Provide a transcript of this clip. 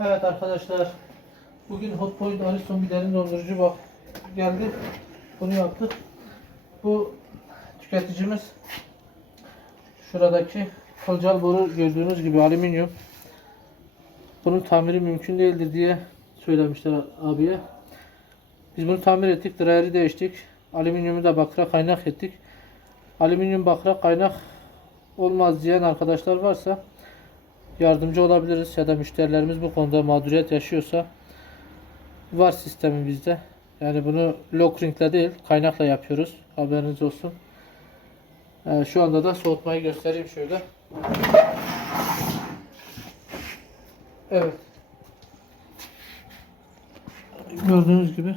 Evet arkadaşlar. Bugün Hotpoint Ariston bir derin dondurucu bak geldi. Bunu yaptık. Bu tüketicimiz şuradaki kılcal boru gördüğünüz gibi alüminyum. Bunun tamiri mümkün değildir diye söylemişler abiye. Biz bunu tamir ettik. Drayer'i değiştik. Alüminyumu da bakıra kaynak ettik. Alüminyum bakıra kaynak olmaz diyen arkadaşlar varsa yardımcı olabiliriz ya da müşterilerimiz bu konuda mağduriyet yaşıyorsa var sistemi bizde. Yani bunu lock ringle değil kaynakla yapıyoruz. Haberiniz olsun. Ee, şu anda da soğutmayı göstereyim şöyle. Evet. Gördüğünüz gibi